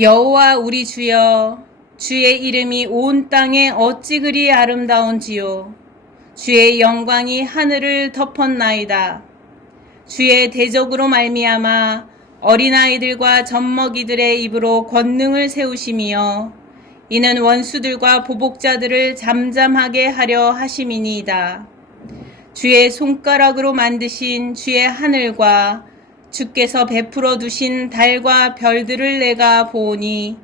여호와 우리 주여, 주의 이름이 온 땅에 어찌 그리 아름다운지요. 주의 영광이 하늘을 덮었나이다. 주의 대적으로 말미암아 어린아이들과 젖먹이들의 입으로 권능을 세우시며 이는 원수들과 보복자들을 잠잠하게 하려 하심이니이다. 주의 손가락으로 만드신 주의 하늘과 주께서 베풀어 두신 달과 별들을 내가 보오니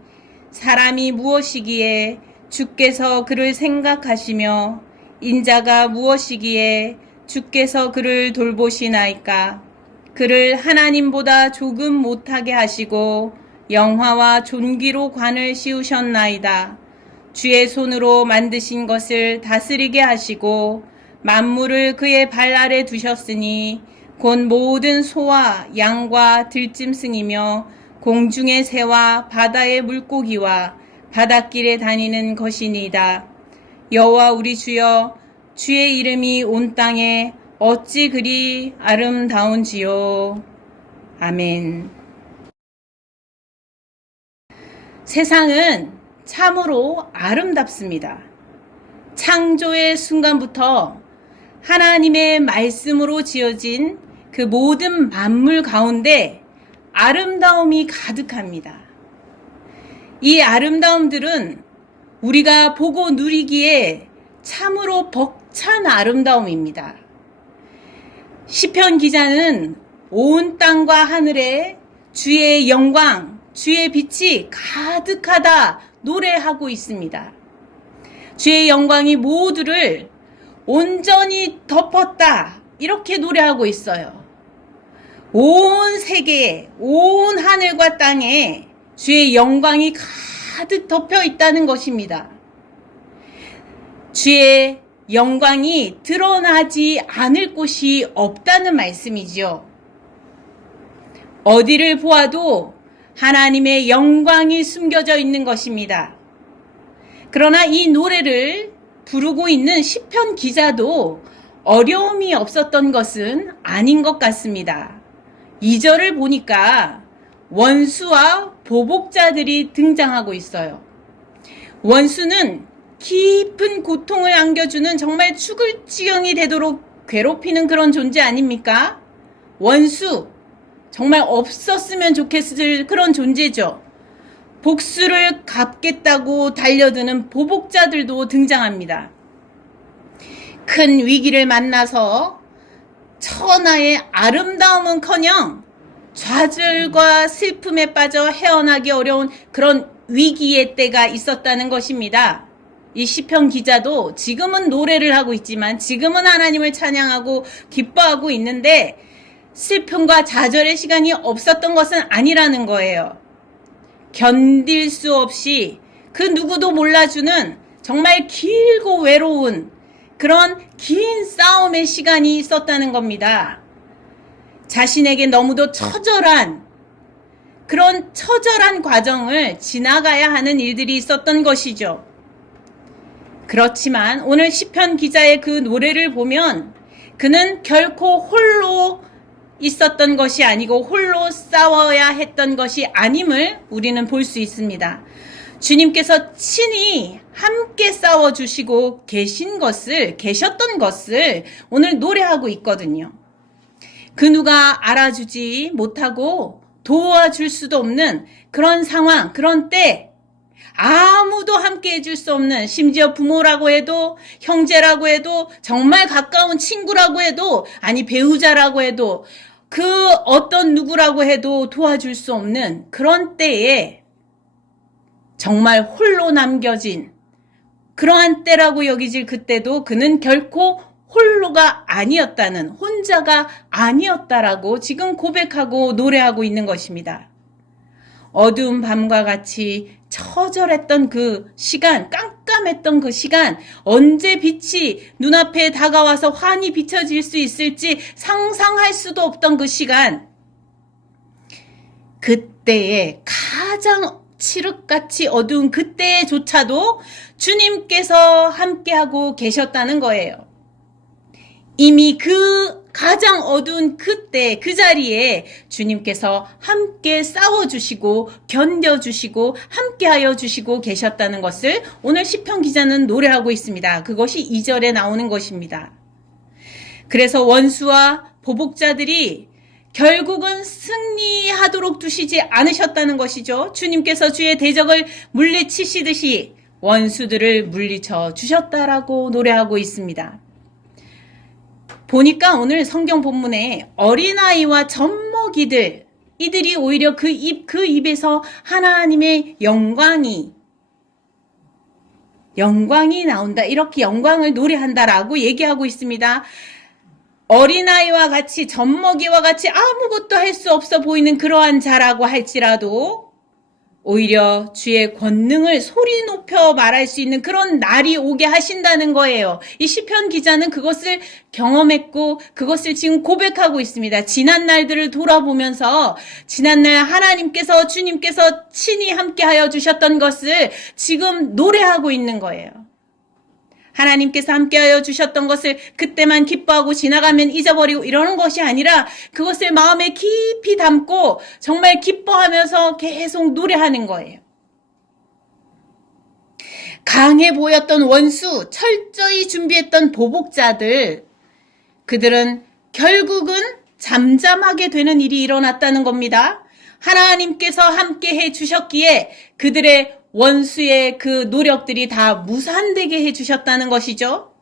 사람이 무엇이기에 주께서 그를 생각하시며 인자가 무엇이기에 주께서 그를 돌보시나이까. 그를 하나님보다 조금 못하게 하시고 영화와 존귀로 관을 씌우셨나이다. 주의 손으로 만드신 것을 다스리게 하시고 만물을 그의 발 아래 두셨으니 곧 모든 소와 양과 들짐승이며 공중의 새와 바다의 물고기와 바닷길에 다니는 것이니이다. 여호와 우리 주여, 주의 이름이 온 땅에 어찌 그리 아름다운지요. 아멘. 세상은 참으로 아름답습니다. 창조의 순간부터 하나님의 말씀으로 지어진 그 모든 만물 가운데 아름다움이 가득합니다. 이 아름다움들은 우리가 보고 누리기에 참으로 벅찬 아름다움입니다. 시편 기자는 온 땅과 하늘에 주의 영광, 주의 빛이 가득하다 노래하고 있습니다. 주의 영광이 모두를 온전히 덮었다 이렇게 노래하고 있어요. 온 세계에, 온 하늘과 땅에 주의 영광이 가득 덮여 있다는 것입니다. 주의 영광이 드러나지 않을 곳이 없다는 말씀이지요. 어디를 보아도 하나님의 영광이 숨겨져 있는 것입니다. 그러나 이 노래를 부르고 있는 시편 기자도 어려움이 없었던 것은 아닌 것 같습니다. 2절을 보니까 원수와 보복자들이 등장하고 있어요. 원수는 깊은 고통을 안겨주는 정말 죽을 지경이 되도록 괴롭히는 그런 존재 아닙니까? 원수, 정말 없었으면 좋겠을 그런 존재죠. 복수를 갚겠다고 달려드는 보복자들도 등장합니다. 큰 위기를 만나서 천하의 아름다움은커녕 좌절과 슬픔에 빠져 헤어나기 어려운 그런 위기의 때가 있었다는 것입니다. 이 시편 기자도 지금은 노래를 하고 있지만 지금은 하나님을 찬양하고 기뻐하고 있는데 슬픔과 좌절의 시간이 없었던 것은 아니라는 거예요. 견딜 수 없이 그 누구도 몰라주는 정말 길고 외로운 그런 긴 싸움의 시간이 있었다는 겁니다. 자신에게 너무도 처절한 그런 처절한 과정을 지나가야 하는 일들이 있었던 것이죠. 그렇지만 오늘 시편 기자의 그 노래를 보면 그는 결코 홀로 있었던 것이 아니고 홀로 싸워야 했던 것이 아님을 우리는 볼 수 있습니다. 주님께서 친히 함께 싸워주시고 계셨던 것을 오늘 노래하고 있거든요. 그 누가 알아주지 못하고 도와줄 수도 없는 그런 상황, 그런 때 아무도 함께 해줄 수 없는, 심지어 부모라고 해도, 형제라고 해도, 정말 가까운 친구라고 해도, 아니 배우자라고 해도, 그 어떤 누구라고 해도 도와줄 수 없는 그런 때에 정말 홀로 남겨진 그러한 때라고 여기질 그때도 그는 결코 홀로가 아니었다는, 혼자가 아니었다라고 지금 고백하고 노래하고 있는 것입니다. 어두운 밤과 같이 처절했던 그 시간, 깜깜했던 그 시간, 언제 빛이 눈앞에 다가와서 환히 비춰질 수 있을지 상상할 수도 없던 그 시간, 그때에 가장 칠흑같이 어두운 그때조차도 주님께서 함께하고 계셨다는 거예요. 이미 그 가장 어두운 그때 그 자리에 주님께서 함께 싸워주시고 견뎌주시고 함께하여 주시고 계셨다는 것을 오늘 시편 기자는 노래하고 있습니다. 그것이 2절에 나오는 것입니다. 그래서 원수와 보복자들이 결국은 승리하도록 두시지 않으셨다는 것이죠. 주님께서 주의 대적을 물리치시듯이 원수들을 물리쳐 주셨다라고 노래하고 있습니다. 보니까 오늘 성경 본문에 어린아이와 젖먹이들, 이들이 오히려 그 입에서 하나님의 영광이 나온다. 이렇게 영광을 노래한다라고 얘기하고 있습니다. 어린아이와 같이 젖먹이와 같이 아무것도 할 수 없어 보이는 그러한 자라고 할지라도 오히려 주의 권능을 소리 높여 말할 수 있는 그런 날이 오게 하신다는 거예요. 이 시편 기자는 그것을 경험했고 그것을 지금 고백하고 있습니다. 지난 날들을 돌아보면서 지난날 하나님께서 주님께서 친히 함께하여 주셨던 것을 지금 노래하고 있는 거예요. 하나님께서 함께하여 주셨던 것을 그때만 기뻐하고 지나가면 잊어버리고 이러는 것이 아니라 그것을 마음에 깊이 담고 정말 기뻐하면서 계속 노래하는 거예요. 강해 보였던 원수, 철저히 준비했던 보복자들, 그들은 결국은 잠잠하게 되는 일이 일어났다는 겁니다. 하나님께서 함께해 주셨기에 그들의 원수의 그 노력들이 다 무산되게 해주셨다는 것이죠.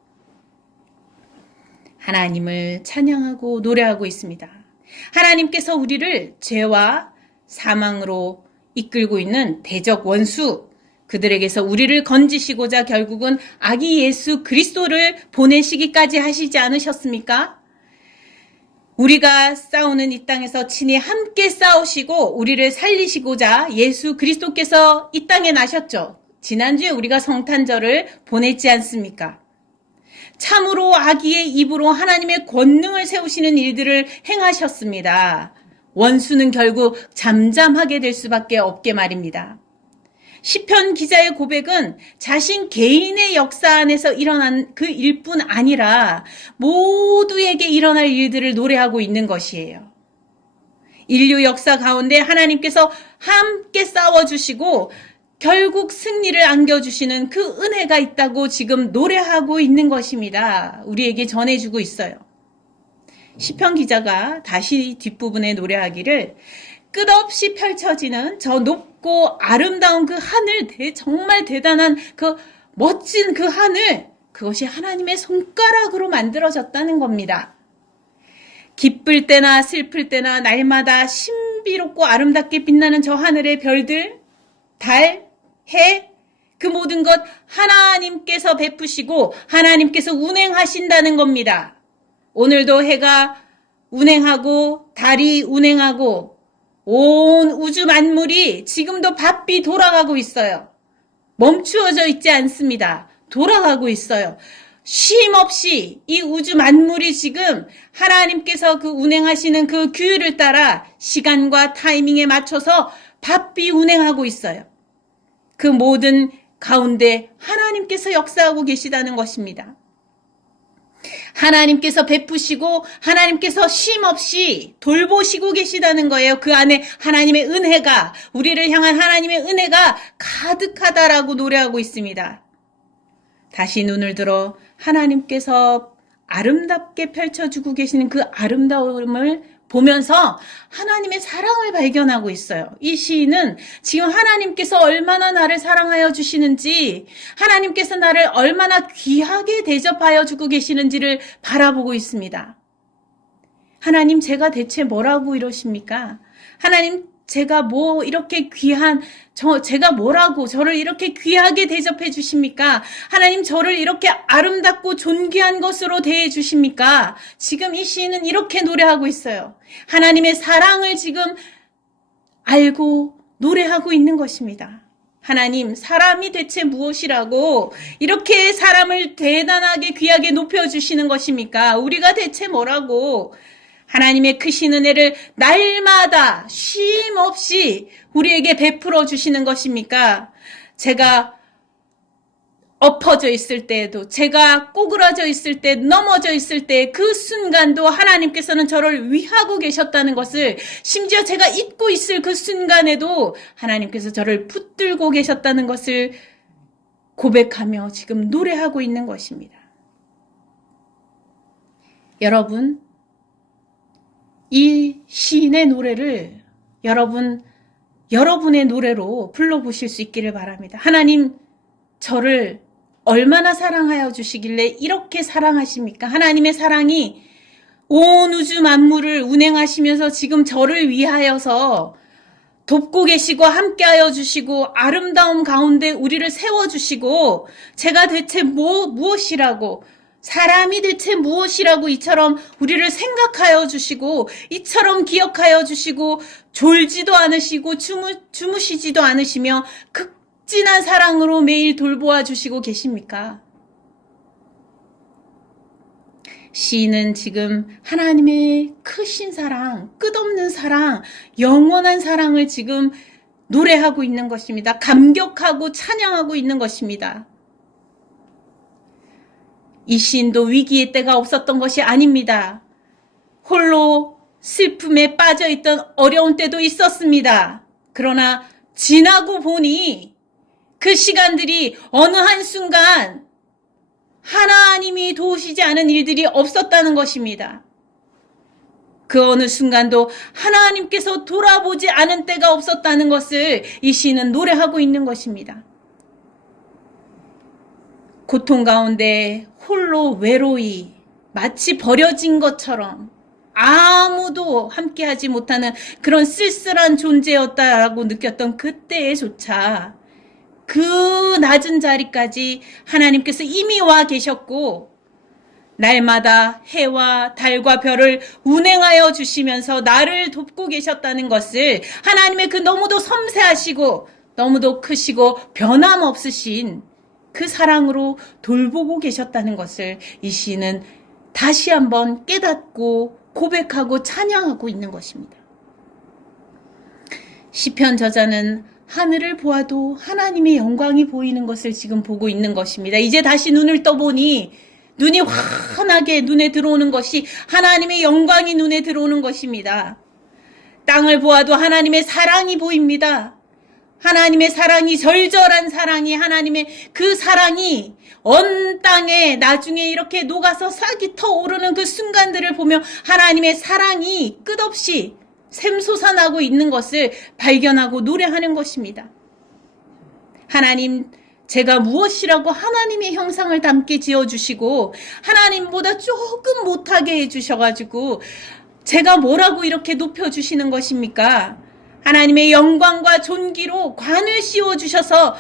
하나님을 찬양하고 노래하고 있습니다. 하나님께서 우리를 죄와 사망으로 이끌고 있는 대적 원수, 그들에게서 우리를 건지시고자 결국은 아기 예수 그리스도를 보내시기까지 하시지 않으셨습니까? 우리가 싸우는 이 땅에서 친히 함께 싸우시고 우리를 살리시고자 예수 그리스도께서 이 땅에 나셨죠. 지난주에 우리가 성탄절을 보냈지 않습니까? 참으로 아기의 입으로 하나님의 권능을 세우시는 일들을 행하셨습니다. 원수는 결국 잠잠하게 될 수밖에 없게 말입니다. 시편 기자의 고백은 자신 개인의 역사 안에서 일어난 그 일뿐 아니라 모두에게 일어날 일들을 노래하고 있는 것이에요. 인류 역사 가운데 하나님께서 함께 싸워주시고 결국 승리를 안겨주시는 그 은혜가 있다고 지금 노래하고 있는 것입니다. 우리에게 전해주고 있어요. 시편 기자가 다시 뒷부분에 노래하기를 끝없이 펼쳐지는 저 높고 아름다운 그 하늘, 정말 대단한 그 멋진 그 하늘, 그것이 하나님의 손가락으로 만들어졌다는 겁니다. 기쁠 때나 슬플 때나 날마다 신비롭고 아름답게 빛나는 저 하늘의 별들, 달, 해, 그 모든 것 하나님께서 베푸시고 하나님께서 운행하신다는 겁니다. 오늘도 해가 운행하고 달이 운행하고 온 우주 만물이 지금도 바삐 돌아가고 있어요. 멈추어져 있지 않습니다. 돌아가고 있어요. 쉼 없이 이 우주 만물이 지금 하나님께서 그 운행하시는 그 규율을 따라 시간과 타이밍에 맞춰서 바삐 운행하고 있어요. 그 모든 가운데 하나님께서 역사하고 계시다는 것입니다. 하나님께서 베푸시고 하나님께서 쉼없이 돌보시고 계시다는 거예요. 그 안에 하나님의 은혜가, 우리를 향한 하나님의 은혜가 가득하다라고 노래하고 있습니다. 다시 눈을 들어 하나님께서 아름답게 펼쳐주고 계시는 그 아름다움을 보면서 하나님의 사랑을 발견하고 있어요. 이 시인은 지금 하나님께서 얼마나 나를 사랑하여 주시는지, 하나님께서 나를 얼마나 귀하게 대접하여 주고 계시는지를 바라보고 있습니다. 하나님, 제가 대체 뭐라고 이러십니까? 하나님, 제가 뭐 이렇게 귀한, 제가 뭐라고 저를 이렇게 귀하게 대접해 주십니까? 하나님, 저를 이렇게 아름답고 존귀한 것으로 대해 주십니까? 지금 이 시인은 이렇게 노래하고 있어요. 하나님의 사랑을 지금 알고 노래하고 있는 것입니다. 하나님, 사람이 대체 무엇이라고 이렇게 사람을 대단하게 귀하게 높여주시는 것입니까? 우리가 대체 뭐라고 하나님의 크신 은혜를 날마다 쉼 없이 우리에게 베풀어 주시는 것입니까? 제가 엎어져 있을 때에도, 제가 꼬그라져 있을 때, 넘어져 있을 때 그 순간도 하나님께서는 저를 위하고 계셨다는 것을, 심지어 제가 잊고 있을 그 순간에도 하나님께서 저를 붙들고 계셨다는 것을 고백하며 지금 노래하고 있는 것입니다. 여러분, 이 시인의 노래를 여러분의 노래로 불러보실 수 있기를 바랍니다. 하나님, 저를 얼마나 사랑하여 주시길래 이렇게 사랑하십니까? 하나님의 사랑이 온 우주 만물을 운행하시면서 지금 저를 위하여서 돕고 계시고 함께하여 주시고 아름다움 가운데 우리를 세워주시고, 제가 대체 무엇이라고, 사람이 대체 무엇이라고 이처럼 우리를 생각하여 주시고, 이처럼 기억하여 주시고, 졸지도 않으시고 주무시지도 않으시며 극진한 사랑으로 매일 돌보아 주시고 계십니까? 시인은 지금 하나님의 크신 사랑, 끝없는 사랑, 영원한 사랑을 지금 노래하고 있는 것입니다. 감격하고 찬양하고 있는 것입니다. 이 시인도 위기의 때가 없었던 것이 아닙니다. 홀로 슬픔에 빠져있던 어려운 때도 있었습니다. 그러나 지나고 보니 그 시간들이 어느 한순간 하나님이 도우시지 않은 일들이 없었다는 것입니다. 그 어느 순간도 하나님께서 돌아보지 않은 때가 없었다는 것을 이 시인은 노래하고 있는 것입니다. 고통 가운데 홀로 외로이 마치 버려진 것처럼 아무도 함께하지 못하는 그런 쓸쓸한 존재였다라고 느꼈던 그때에조차 그 낮은 자리까지 하나님께서 이미 와 계셨고, 날마다 해와 달과 별을 운행하여 주시면서 나를 돕고 계셨다는 것을, 하나님의 그 너무도 섬세하시고 너무도 크시고 변함없으신 그 사랑으로 돌보고 계셨다는 것을 이 시인은 다시 한번 깨닫고 고백하고 찬양하고 있는 것입니다. 시편 저자는 하늘을 보아도 하나님의 영광이 보이는 것을 지금 보고 있는 것입니다. 이제 다시 눈을 떠보니 눈이 환하게 눈에 들어오는 것이 하나님의 영광이 눈에 들어오는 것입니다. 땅을 보아도 하나님의 사랑이 보입니다. 하나님의 사랑이, 절절한 사랑이, 하나님의 그 사랑이 온 땅에 나중에 이렇게 녹아서 싹이 터오르는 그 순간들을 보며 하나님의 사랑이 끝없이 샘솟아나고 있는 것을 발견하고 노래하는 것입니다. 하나님, 제가 무엇이라고 하나님의 형상을 닮게 지어주시고 하나님보다 조금 못하게 해주셔가지고 제가 뭐라고 이렇게 높여주시는 것입니까? 하나님의 영광과 존귀로 관을 씌워주셔서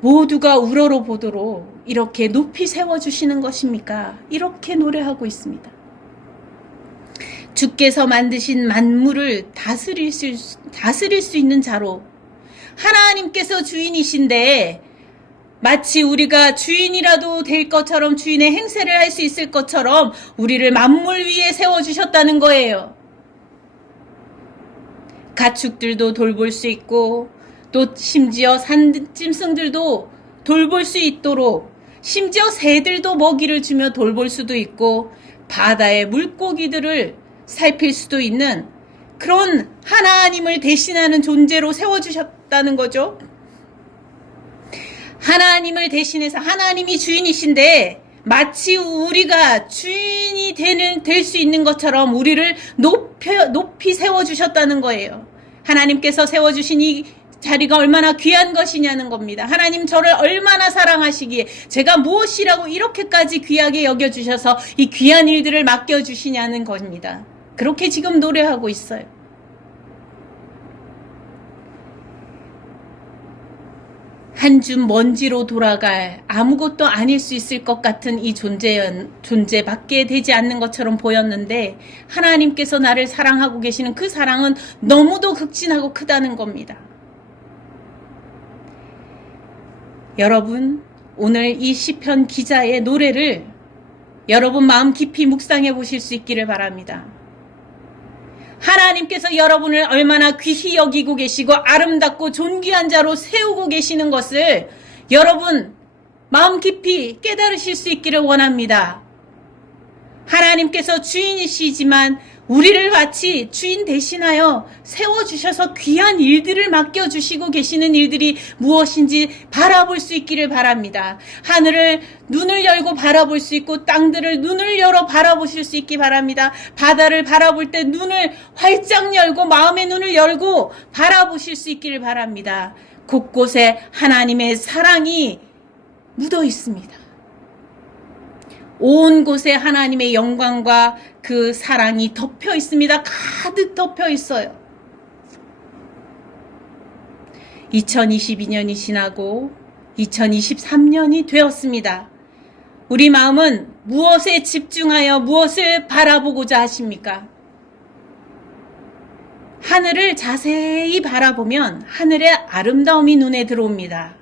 모두가 우러러보도록 이렇게 높이 세워주시는 것입니까? 이렇게 노래하고 있습니다. 주께서 만드신 만물을 다스릴 수 있는 자로, 하나님께서 주인이신데 마치 우리가 주인이라도 될 것처럼, 주인의 행세를 할 수 있을 것처럼 우리를 만물 위에 세워주셨다는 거예요. 가축들도 돌볼 수 있고, 또 심지어 산짐승들도 돌볼 수 있도록, 심지어 새들도 먹이를 주며 돌볼 수도 있고, 바다의 물고기들을 살필 수도 있는 그런 하나님을 대신하는 존재로 세워주셨다는 거죠. 하나님을 대신해서, 하나님이 주인이신데 마치 우리가 주인이 될 수 있는 것처럼 우리를 높이 세워주셨다는 거예요. 하나님께서 세워주신 이 자리가 얼마나 귀한 것이냐는 겁니다. 하나님, 저를 얼마나 사랑하시기에 제가 무엇이라고 이렇게까지 귀하게 여겨주셔서 이 귀한 일들을 맡겨주시냐는 겁니다. 그렇게 지금 노래하고 있어요. 한 줌 먼지로 돌아갈, 아무것도 아닐 수 있을 것 같은 이 존재밖에 되지 않는 것처럼 보였는데, 하나님께서 나를 사랑하고 계시는 그 사랑은 너무도 극진하고 크다는 겁니다. 여러분, 오늘 이 시편 기자의 노래를 여러분 마음 깊이 묵상해 보실 수 있기를 바랍니다. 하나님께서 여러분을 얼마나 귀히 여기고 계시고 아름답고 존귀한 자로 세우고 계시는 것을 여러분 마음 깊이 깨달으실 수 있기를 원합니다. 하나님께서 주인이시지만 우리를 마치 주인 대신하여 세워주셔서 귀한 일들을 맡겨주시고 계시는 일들이 무엇인지 바라볼 수 있기를 바랍니다. 하늘을 눈을 열고 바라볼 수 있고 땅들을 눈을 열어 바라보실 수 있기 바랍니다. 바다를 바라볼 때 눈을 활짝 열고 마음의 눈을 열고 바라보실 수 있기를 바랍니다. 곳곳에 하나님의 사랑이 묻어 있습니다. 온 곳에 하나님의 영광과 그 사랑이 덮여 있습니다. 가득 덮여 있어요. 2022년이 지나고 2023년이 되었습니다. 우리 마음은 무엇에 집중하여 무엇을 바라보고자 하십니까? 하늘을 자세히 바라보면 하늘의 아름다움이 눈에 들어옵니다.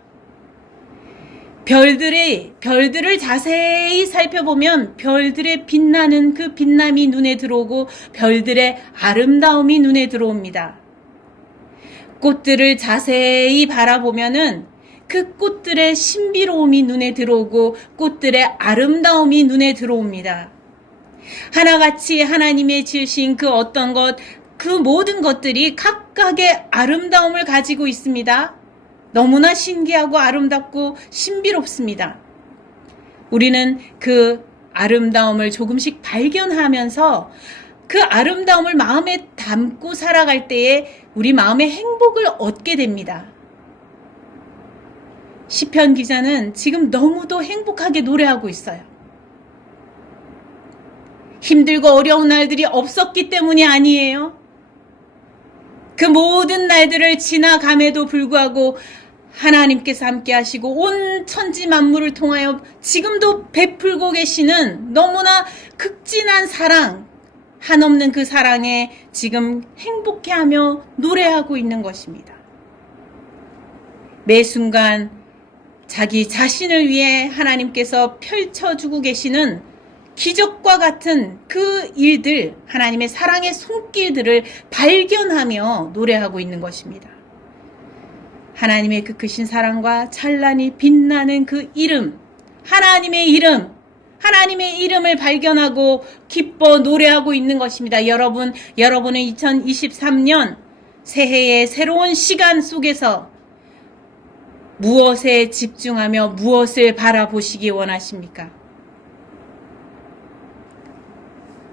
별들을 자세히 살펴보면 별들의 빛나는 그 빛남이 눈에 들어오고 별들의 아름다움이 눈에 들어옵니다. 꽃들을 자세히 바라보면은 그 꽃들의 신비로움이 눈에 들어오고 꽃들의 아름다움이 눈에 들어옵니다. 하나같이 하나님의 지으신 그 어떤 것, 그 모든 것들이 각각의 아름다움을 가지고 있습니다. 너무나 신기하고 아름답고 신비롭습니다. 우리는 그 아름다움을 조금씩 발견하면서 그 아름다움을 마음에 담고 살아갈 때에 우리 마음의 행복을 얻게 됩니다. 시편 기자는 지금 너무도 행복하게 노래하고 있어요. 힘들고 어려운 날들이 없었기 때문이 아니에요. 그 모든 날들을 지나감에도 불구하고 하나님께서 함께 하시고 온 천지 만물을 통하여 지금도 베풀고 계시는 너무나 극진한 사랑, 한없는 그 사랑에 지금 행복해하며 노래하고 있는 것입니다. 매 순간 자기 자신을 위해 하나님께서 펼쳐주고 계시는 기적과 같은 그 일들, 하나님의 사랑의 손길들을 발견하며 노래하고 있는 것입니다. 하나님의 그 크신 사랑과 찬란히 빛나는 그 이름, 하나님의 이름을 발견하고 기뻐 노래하고 있는 것입니다. 여러분은 2023년 새해의 새로운 시간 속에서 무엇에 집중하며 무엇을 바라보시기 원하십니까?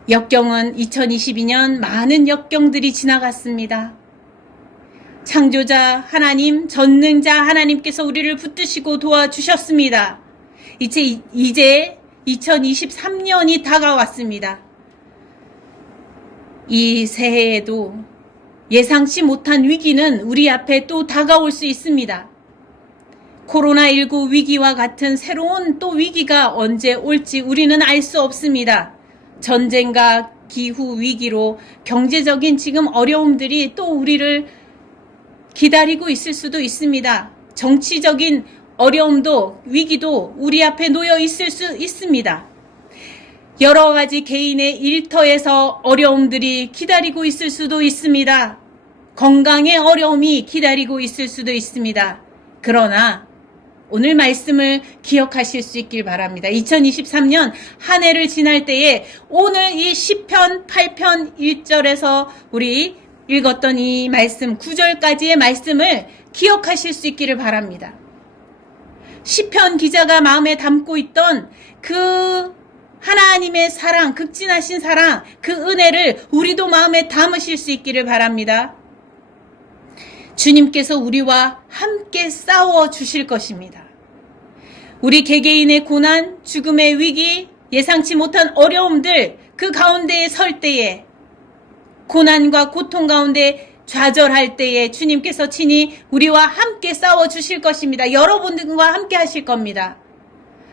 역경은 2022년 많은 역경들이 지나갔습니다. 창조자 하나님, 전능자 하나님께서 우리를 붙드시고 도와주셨습니다. 이제 2023년이 다가왔습니다. 이 새해에도 예상치 못한 위기는 우리 앞에 또 다가올 수 있습니다. 코로나19 위기와 같은 새로운 또 위기가 언제 올지 우리는 알 수 없습니다. 전쟁과 기후 위기로 경제적인 지금 어려움들이 또 우리를 기다리고 있을 수도 있습니다. 정치적인 어려움도 위기도 우리 앞에 놓여 있을 수 있습니다. 여러 가지 개인의 일터에서 어려움들이 기다리고 있을 수도 있습니다. 건강의 어려움이 기다리고 있을 수도 있습니다. 그러나 오늘 말씀을 기억하실 수 있길 바랍니다. 2023년 한 해를 지날 때에 오늘 이 시편 8편 1절에서 우리 읽었던 이 말씀 9절까지의 말씀을 기억하실 수 있기를 바랍니다. 시편 기자가 마음에 담고 있던 그 하나님의 사랑, 극진하신 사랑, 그 은혜를 우리도 마음에 담으실 수 있기를 바랍니다. 주님께서 우리와 함께 싸워 주실 것입니다. 우리 개개인의 고난, 죽음의 위기, 예상치 못한 어려움들 그 가운데에 설 때에 고난과 고통 가운데 좌절할 때에 주님께서 친히 우리와 함께 싸워 주실 것입니다. 여러분들과 함께 하실 겁니다.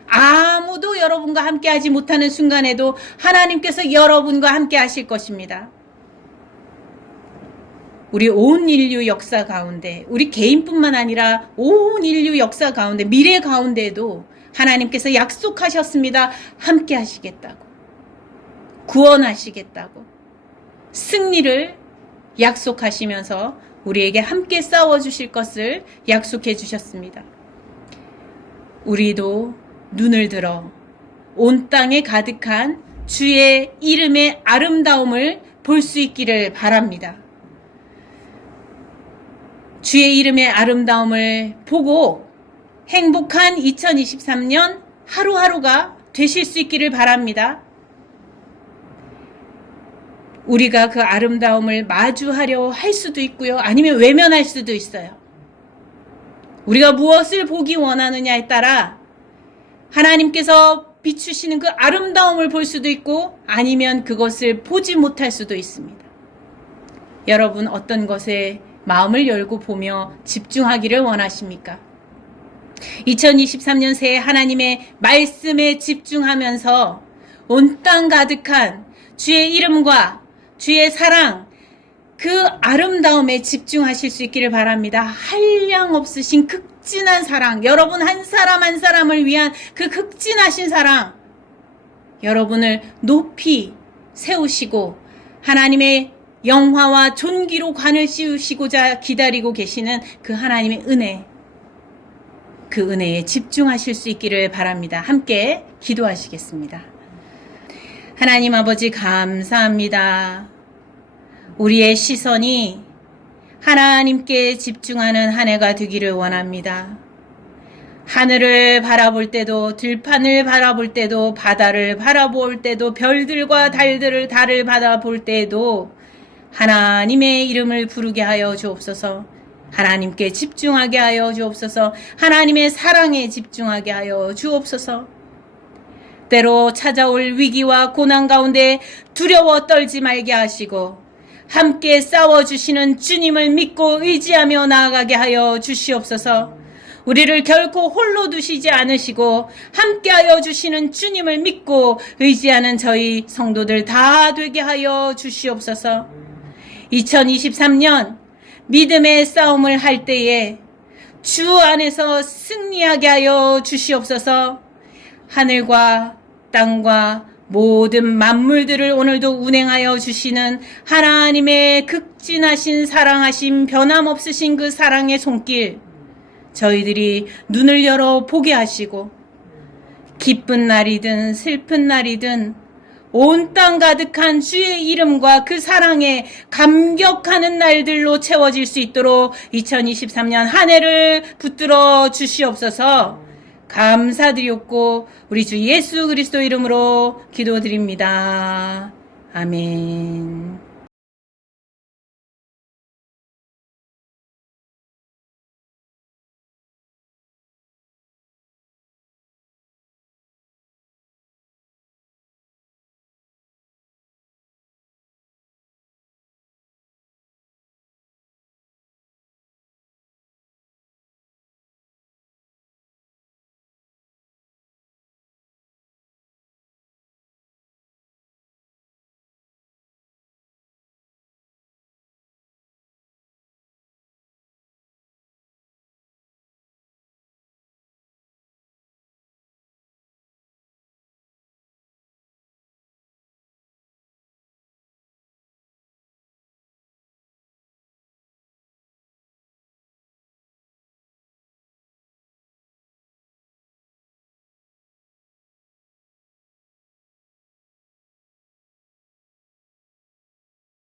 아무도 여러분과 함께 하지 못하는 순간에도 하나님께서 여러분과 함께 하실 것입니다. 우리 온 인류 역사 가운데, 우리 개인뿐만 아니라 온 인류 역사 가운데, 미래 가운데에도 하나님께서 약속하셨습니다. 함께 하시겠다고, 구원하시겠다고, 승리를 약속하시면서 우리에게 함께 싸워주실 것을 약속해 주셨습니다. 우리도 눈을 들어 온 땅에 가득한 주의 이름의 아름다움을 볼 수 있기를 바랍니다. 주의 이름의 아름다움을 보고 행복한 2023년 하루하루가 되실 수 있기를 바랍니다. 우리가 그 아름다움을 마주하려 할 수도 있고요. 아니면 외면할 수도 있어요. 우리가 무엇을 보기 원하느냐에 따라 하나님께서 비추시는 그 아름다움을 볼 수도 있고 아니면 그것을 보지 못할 수도 있습니다. 여러분 어떤 것에 마음을 열고 보며 집중하기를 원하십니까? 2023년 새해 하나님의 말씀에 집중하면서 온 땅 가득한 주의 이름과 주의 사랑, 그 아름다움에 집중하실 수 있기를 바랍니다. 한량 없으신 극진한 사랑, 여러분 한 사람 한 사람을 위한 그 극진하신 사랑, 여러분을 높이 세우시고 하나님의 영화와 존귀로 관을 씌우시고자 기다리고 계시는 그 하나님의 은혜, 그 은혜에 집중하실 수 있기를 바랍니다. 함께 기도하시겠습니다. 하나님 아버지 감사합니다. 우리의 시선이 하나님께 집중하는 한 해가 되기를 원합니다. 하늘을 바라볼 때도, 들판을 바라볼 때도, 바다를 바라볼 때도, 별들과 달을 바라볼 때도 하나님의 이름을 부르게 하여 주옵소서. 하나님께 집중하게 하여 주옵소서. 하나님의 사랑에 집중하게 하여 주옵소서. 때로 찾아올 위기와 고난 가운데 두려워 떨지 말게 하시고 함께 싸워주시는 주님을 믿고 의지하며 나아가게 하여 주시옵소서. 우리를 결코 홀로 두시지 않으시고 함께하여 주시는 주님을 믿고 의지하는 저희 성도들 다 되게 하여 주시옵소서. 2023년 믿음의 싸움을 할 때에 주 안에서 승리하게 하여 주시옵소서. 하늘과 땅과 모든 만물들을 오늘도 운행하여 주시는 하나님의 극진하신 사랑하심, 변함없으신 그 사랑의 손길, 저희들이 눈을 열어 보게 하시고 기쁜 날이든 슬픈 날이든 온 땅 가득한 주의 이름과 그 사랑에 감격하는 날들로 채워질 수 있도록 2023년 한 해를 붙들어 주시옵소서. 감사드렸고 우리 주 예수 그리스도 이름으로 기도드립니다. 아멘.